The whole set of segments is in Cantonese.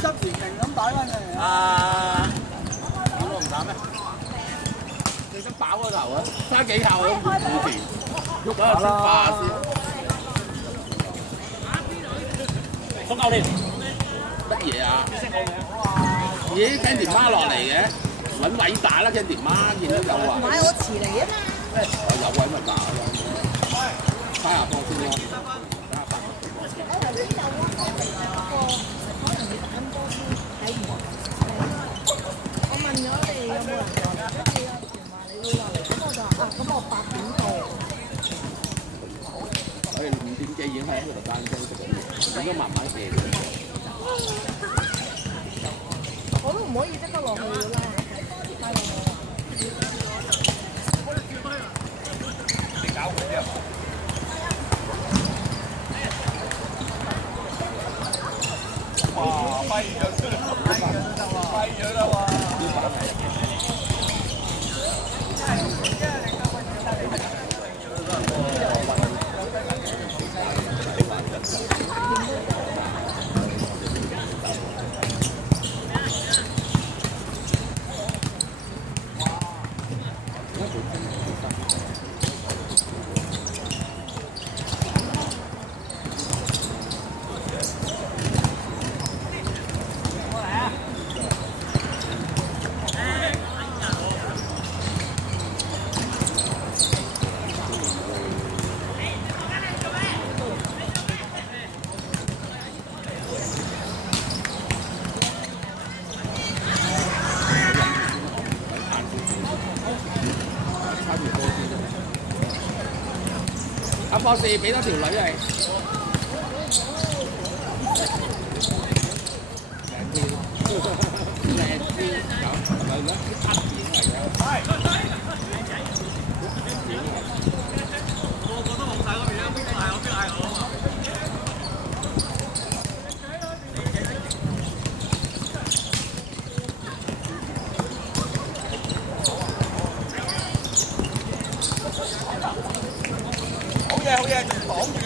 執時勁咁擺翻嚟。啊！咁我唔打咩？你想飽個頭啊？翻幾口都冇電，喐下先化先。想教練乜嘢啊？咦，Candy 媽落嚟嘅，揾位打啦，Candy 媽見到有啊。唔係我遲嚟啊嘛。有位咪打咯，睇下波先咯。我頭先就話可能要打咁多先睇唔到。我問咗你有冇人落嚟，跟住有人話你會落嚟，咁我就話啊，咁我8點到。5點幾已經喺度單張食緊嘢，應該慢慢射。我都唔可以即刻落去㗎啦，太耐啦。你搞佢啲啊！哇！跛咗啦喎！阿博士俾多條女嚟。好嘢，綁住。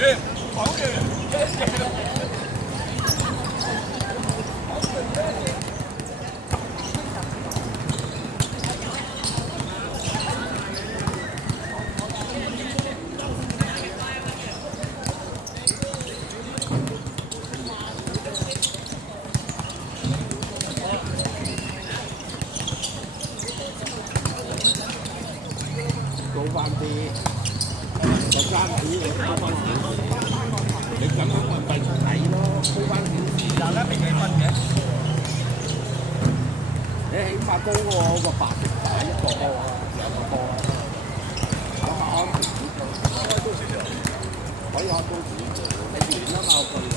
高翻啲。就爭啲你高翻少少，你咁樣咪咪睇咯，高翻少少。但係咧未幾分嘅，你起碼高過個白色牌一個波啊，兩個波啊，考下安全啲，可以開高少少。你遠啊嘛，我句話，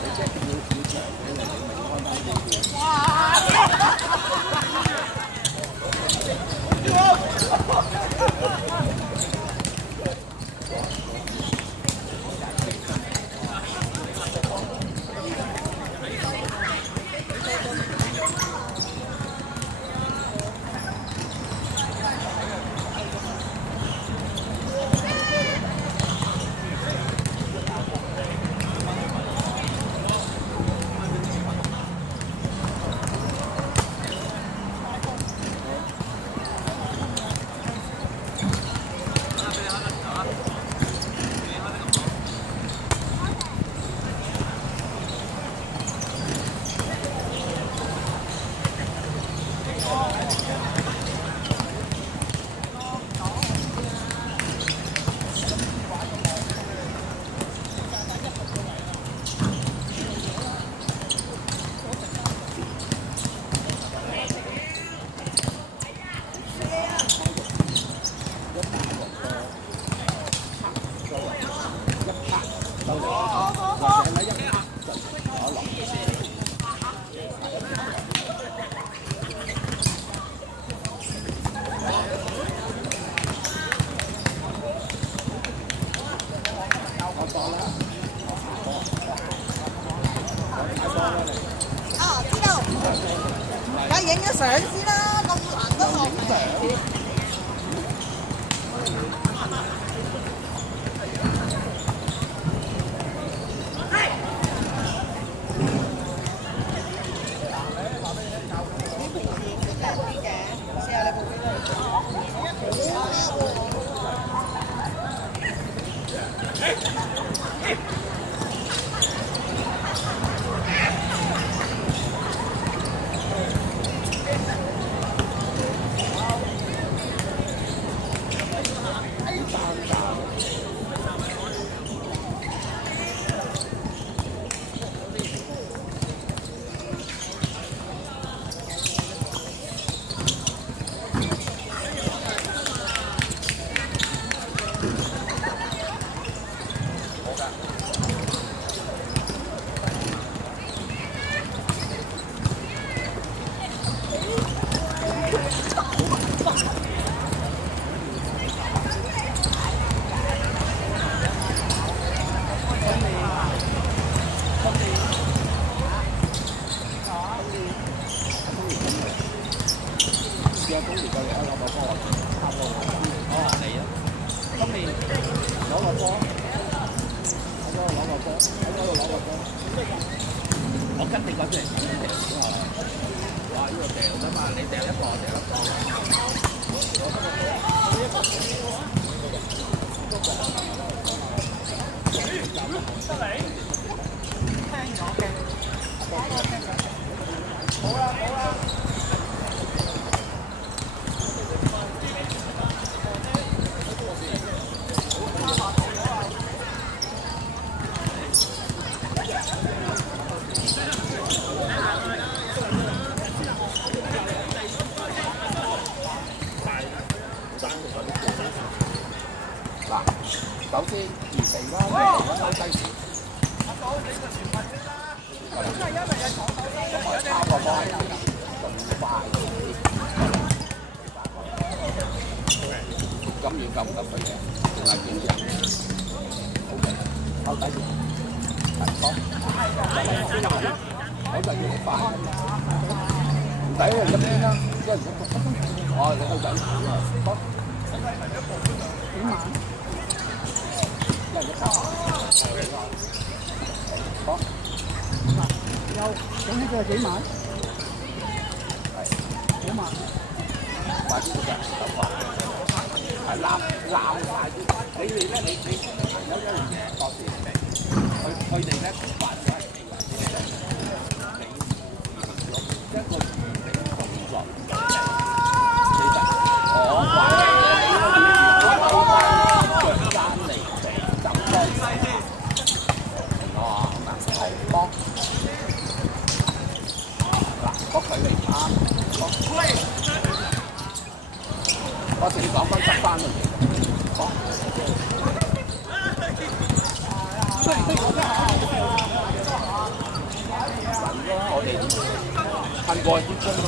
你即係要長嘅你咪開低啲。影咗相先啦，咁難得落嚟。嘅工業嘅嚟攞個波，差唔多哦嚟啊！今年攞個波，喺嗰度攞個波，喺嗰度攞個波。我跟你嗰隻咁樣掉之後，哇！呢個掉啫嘛，你掉一個，我掉一個。得嚟，聽咗嘅。好啦好啦。首先預備啦，收低線。差個波，咁快。咁遠夠唔夠佢嘅？仲係點嘅 ？OK， 收低線，提波。我就要你快。唔使啊，一邊啦，一人一個。哦，你去緊。波。幾慢？好，有咁呢個幾萬？係幾萬？快啲嘅，手快，係攬快啲。你哋咧，你有一樣嘢博士，佢哋咧快咗係你一個預備動作，其實我快。個距離啱，我正講翻執翻嚟嘅，好。我哋噴過啲針咯，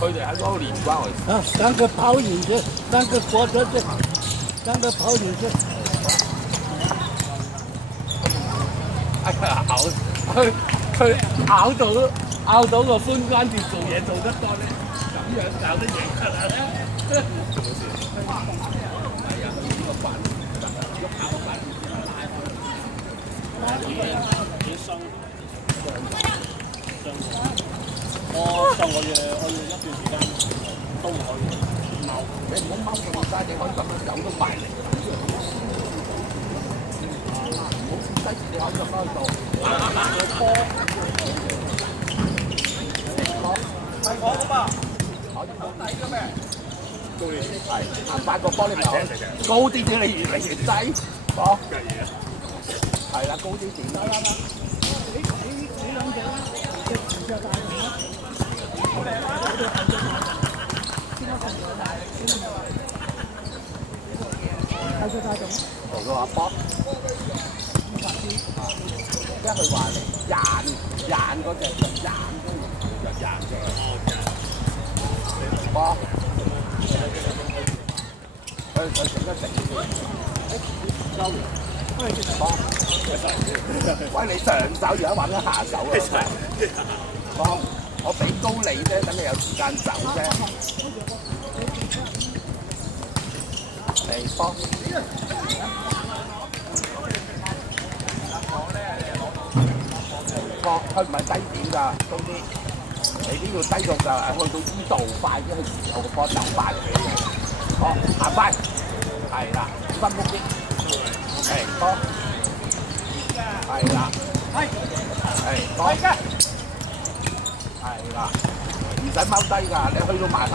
佢哋喺嗰度練翻嚟。啊，當個跑影去，當個火車去，當個跑影去。哎呀，佢咬到個髖關節做嘢做得多咧，咁樣搞得贏㗎啦！做冇事。係啊，呢個板喐下個板先拉開。幾傷？我上個月我要一段時間都唔可以踎，你唔好踎咁曬，你可以咁樣走都埋嚟。唔好黐低住你口就踎喺度，個波。係我噶嘛，可以放低嘅咩？高啲係，行快個波你咪高啲啲，你越嚟越低，好。係啦，高啲點啦。你兩隻隻大龍啦，大隻大龍。嚟個阿波，而家佢話廿嗰隻就廿嘅。波，佢整得直啲。波，喂你上手而家玩緊下手啊！波，我俾高你啫，等你有時間走啫。嚟波。波，佢唔係低點㗎，高啲。你呢度低到就係去到呢度快啲去時候個波就快俾你。好，行快，係啦，分屋啲，係波，係啦，係波，係啦，唔使踎低㗎，你去到埋去，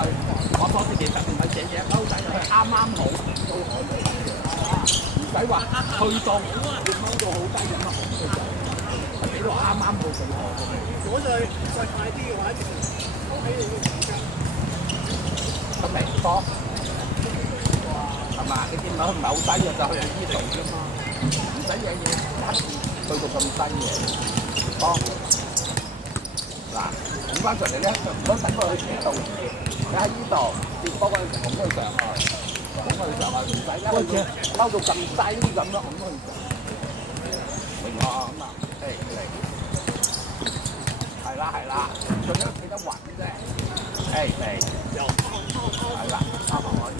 我當時其實唔係隻嘢踎低，佢啱啱好都可以，唔使話去到要踎到好低咁啊，俾到啱啱好咁好。如果再快啲嘅話，其實勾起你嘅時間。咁嚟波，係嘛？你見到佢唔係好低嘅，就去呢度啫嘛，唔使嘢去到咁低嘅波。嗱，轉翻上嚟咧，就唔好等佢去呢度，你喺呢度跌波嗰陣時，拱佢上去，唔使一去到踎到咁低咁樣拱佢上，明我咁啊？嚟。係係啦係啦，最緊要企得穩啫。誒嚟，係啦，啱啱可以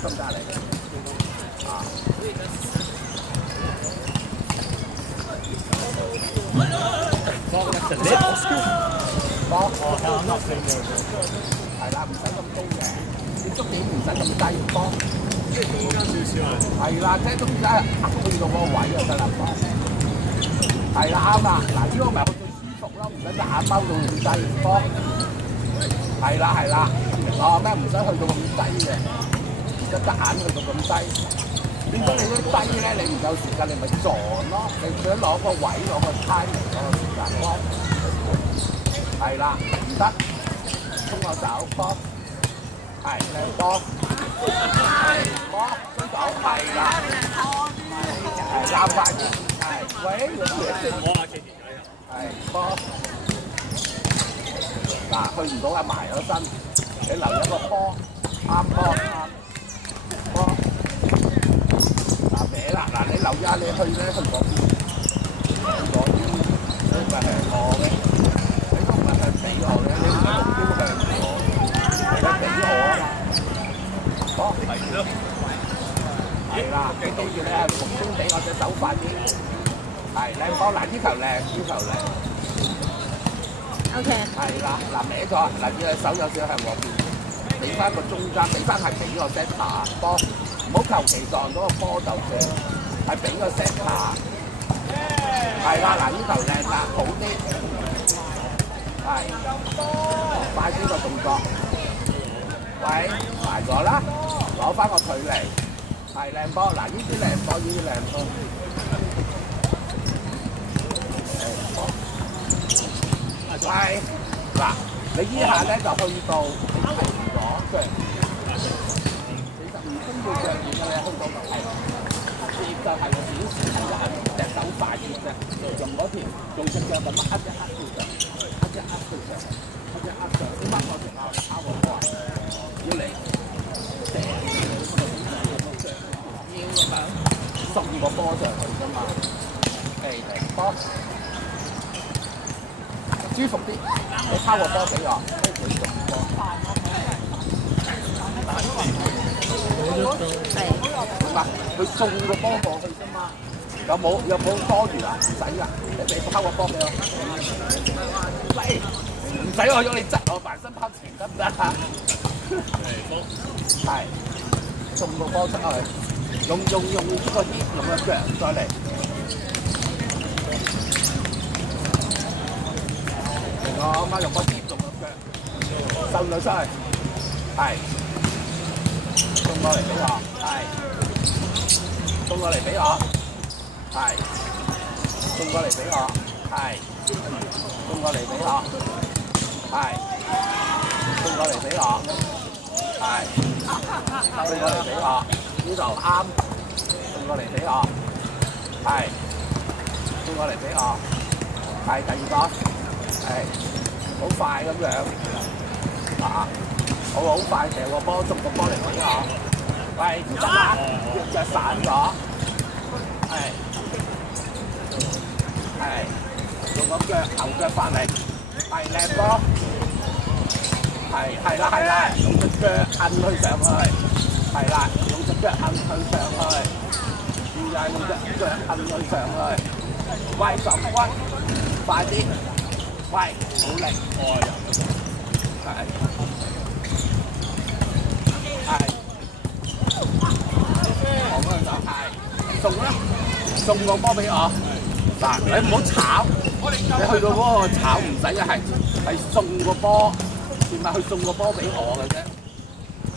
得唔得嚟？啊！幫一陣呢？幫哦，啱啱四秒。係啦，唔使咁高嘅，接觸點唔使咁低，幫。即係中間少少啊。係啦，即係中間去到嗰個位就得啦，幫。係啦，啱啦，嗱，呢個咪去到舒服咯，唔使隻眼踎到咁低，幫。係啦係啦，哦咩唔使去到咁低嘅，一隻眼去到咁低。變咗你啲低咧，你唔夠時間，你咪撞咯。你想攞個位，攞個 timing，攞個時間幫。係啦，唔得，衝我走幫。係靚波，波追走，係啦，係攬快啲，係喂，有嘢先，摸下企條仔啊！係波。嗱，去唔到啊，埋咗身，你留一個波，啱波啱波。嗱歪啦，嗱你留意下你去咧去嗰邊，嗰邊你咪向我嘅，你都唔係向俾我嘅，你唔係目標向我，你係俾我啊嘛。好，係咯，係啦，你記住你係目標俾我隻手快啲，係靚波，嗱呢球靚，呢球靚。OK。係啦，嗱歪咗，嗱呢隻手有少少向我邊，俾翻個中間，俾翻係俾個 set 下波。唔好求其撞到個波就算，係俾個 set 下。係啦，嗱呢球靚啦，好啲。係，快啲個動作。喂，埋咗啦，攞翻個距離。係靚波，嗱呢啲靚波，呢啲靚波。喂，嗱你依下咧就去到你停咗腳。45分嘅腳點嘅咧，去到接就係個表示係隻手快啲啫，用嗰條用隻腳咁樣一條上，一條上，掹我條拗抄個波，要嚟掟腰咁樣送個波上去㗎嘛，嚟波舒服啲，你抄個波俾我，跟住送波。係，佢送個波過去啫嘛，有冇多餘啊？唔使噶，你拋個波俾我。嚟，唔使我用你窒我埋身拋前得唔得啊？係，送個波出去，用呢個啲，用個腳再嚟。我媽用個啲，用個腳，收咗出去，係。送過嚟俾我，係。送過嚟俾我，係。送過嚟俾我，係。送過嚟俾我，係。送過嚟俾我，係。送過嚟俾我，呢度啱。送過嚟俾我，係。送過嚟俾我，係第二個，係。好快咁樣，啊！我好快掉個波，捉個波嚟俾我。喂，唔得啦，腳散咗。係，用個腳後腳發力，係靚波。係啦，用隻腳摁佢上去。係啦，用隻腳摁佢上去。又係用隻腳摁佢上去。喂，上屈，快啲。喂，好力。係。我嗰陣就係送啦，送個波俾我。嗱，你唔好炒，你去到嗰個炒唔使嘅係送個波，點解去送個波俾我嘅啫？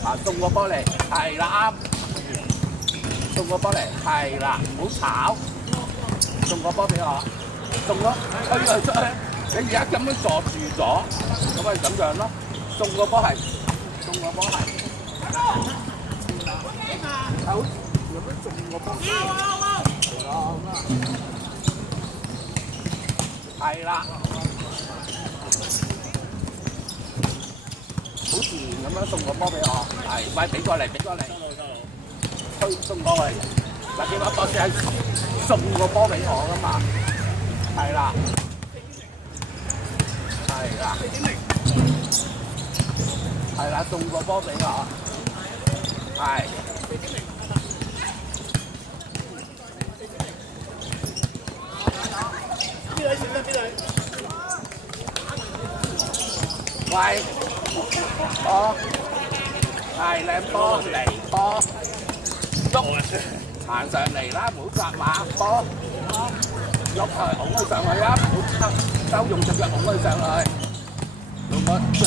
啊，送個波嚟，係啦啱，送個波嚟，係啦，唔好炒，送個波俾我，送咯，推佢出去。你而家咁樣坐住咗，咁咪咁樣咯。送個波係，送個波係。好，有咩送個波？係啦，好自然咁樣送個波俾我。係，喂，俾過嚟，推送過嚟。嗱，見到博士係送個波俾我噶嘛？係啦。係啦，係啦，送個波俾我，係。喂，波，係靚波嚟波，喐行上嚟啦，唔好扎馬波，喐佢拱佢上去啊，唔好收用隻腳拱佢上去，用個腳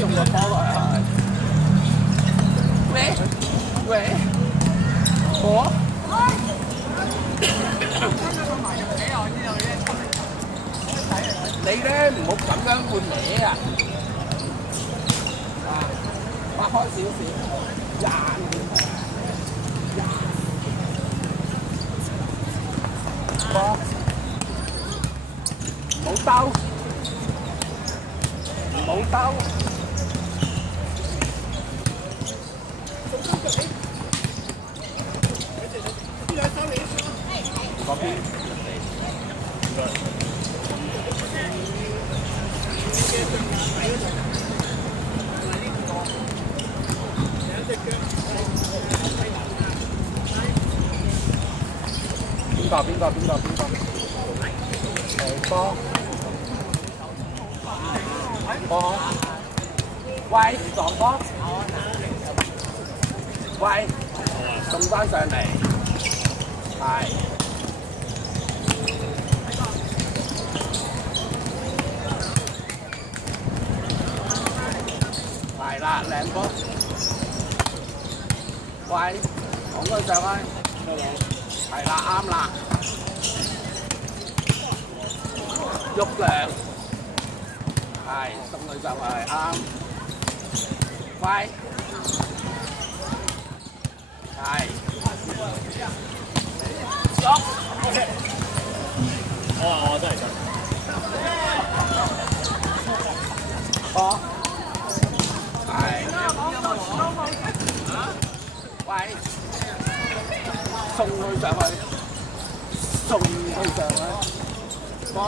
送個波落去。喂喂，波。你咧唔好咁樣換嘢啊！擘開少少，波，唔好兜，唔好兜。嗰邊。邊個？波，波，喂，撞波，喂，送翻上嚟，係，係啦，靚波，喂，拱佢上去。係啦，啱啦，喐兩，係送佢上去啱，快，係，喐，我真係真。波，係，喂。送佢上去，送佢上去，波，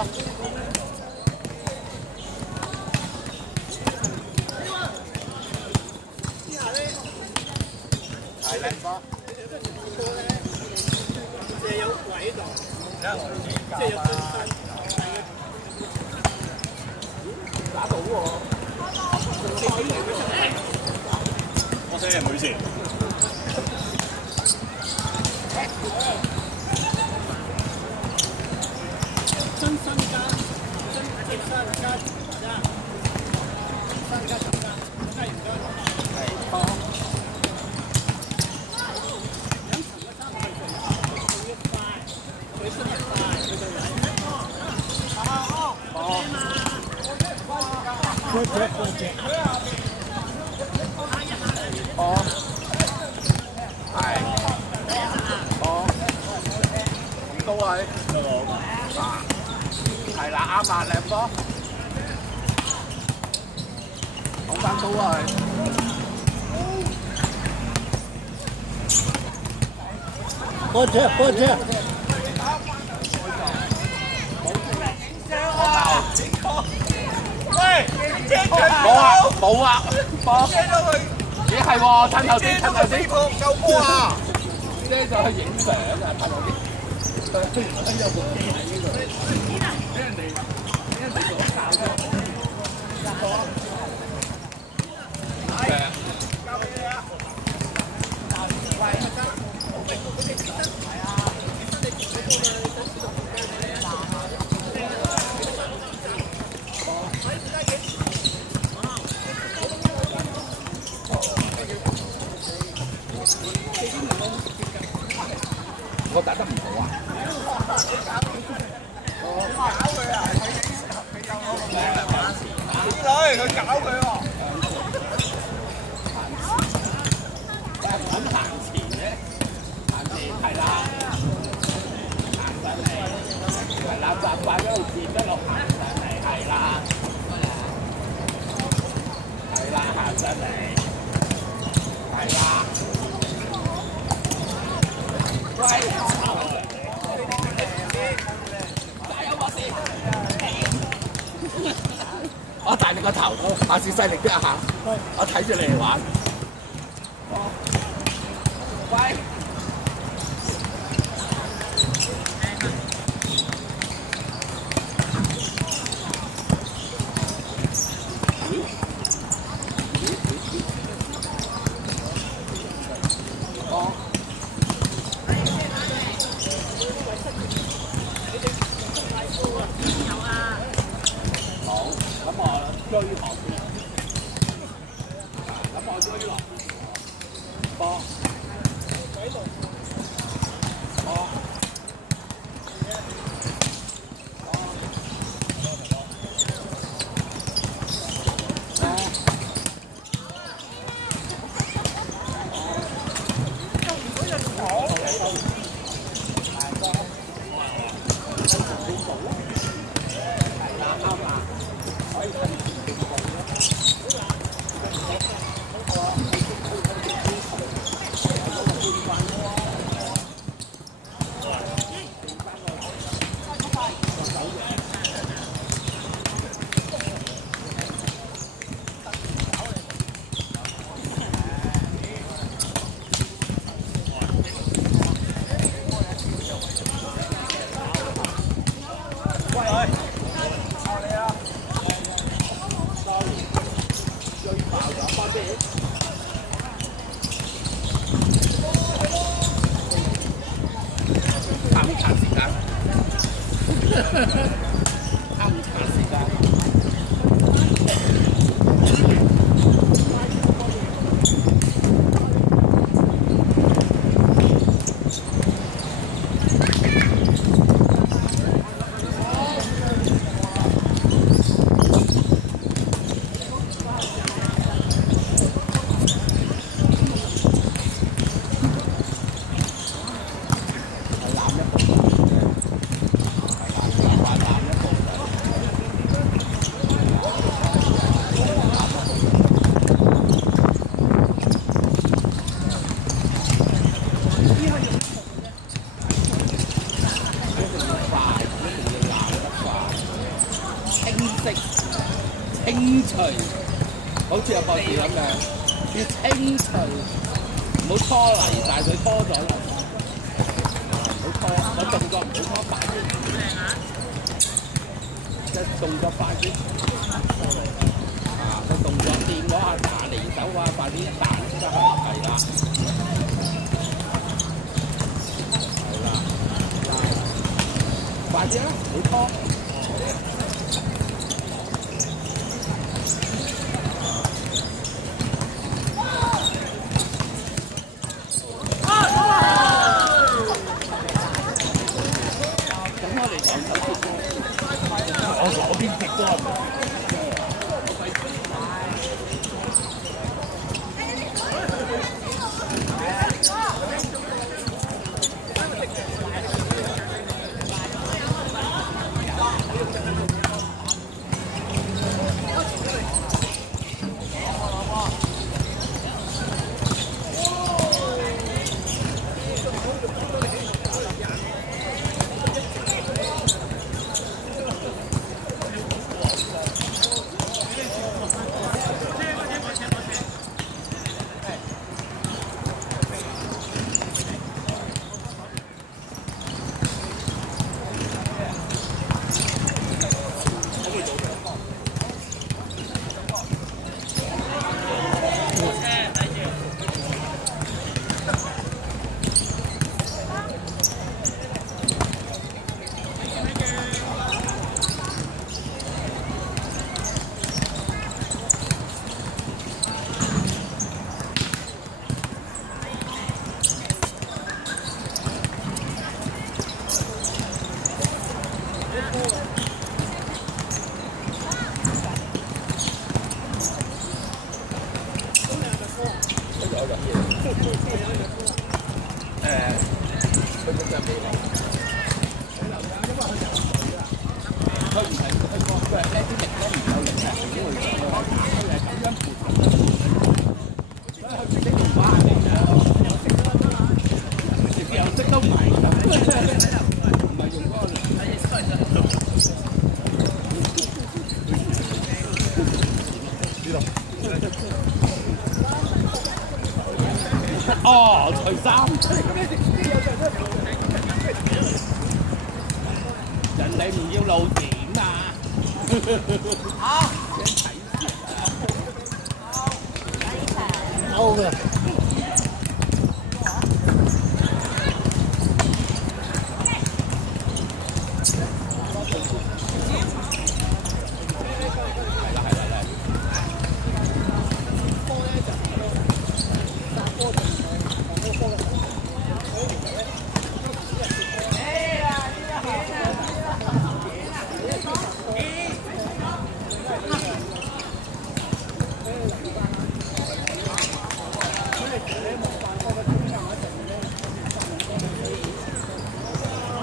係靚波，即係有位度，即係有進身，打到喎，我死人唔好意思。高位，係啦，啱啦，靚波，講翻高位，波車，喂，冇啊，波，咦係喎，趁頭先，夠波啊！呢就去影相啊，趁頭先。有部機喺呢度，俾人哋攞搞咗。交俾你啊！我打得唔好啊！搞佢啊！佢搞佢喎！咁行前咧，行前係啦，行上嚟，係啦，習慣嗰度接得落行上嚟，係啦，係啦，行上嚟，係啦，喂！我打個頭，下次細力啲一下，我睇住你嚟玩。喂。追學先，咁我追落波，波。清脆，好似有博士咁嘅，要清脆，唔好拖泥，但係佢拖咗啦，唔好拖，個動作唔好拖快啲，即係動作快啲，個動作掂嗰下打離手啊，快啲彈先得係啦，係啦，快啲啦，唔好拖。我嗰邊極多。知道。哦，除衫。人哋唔要露點啊！勾嘅。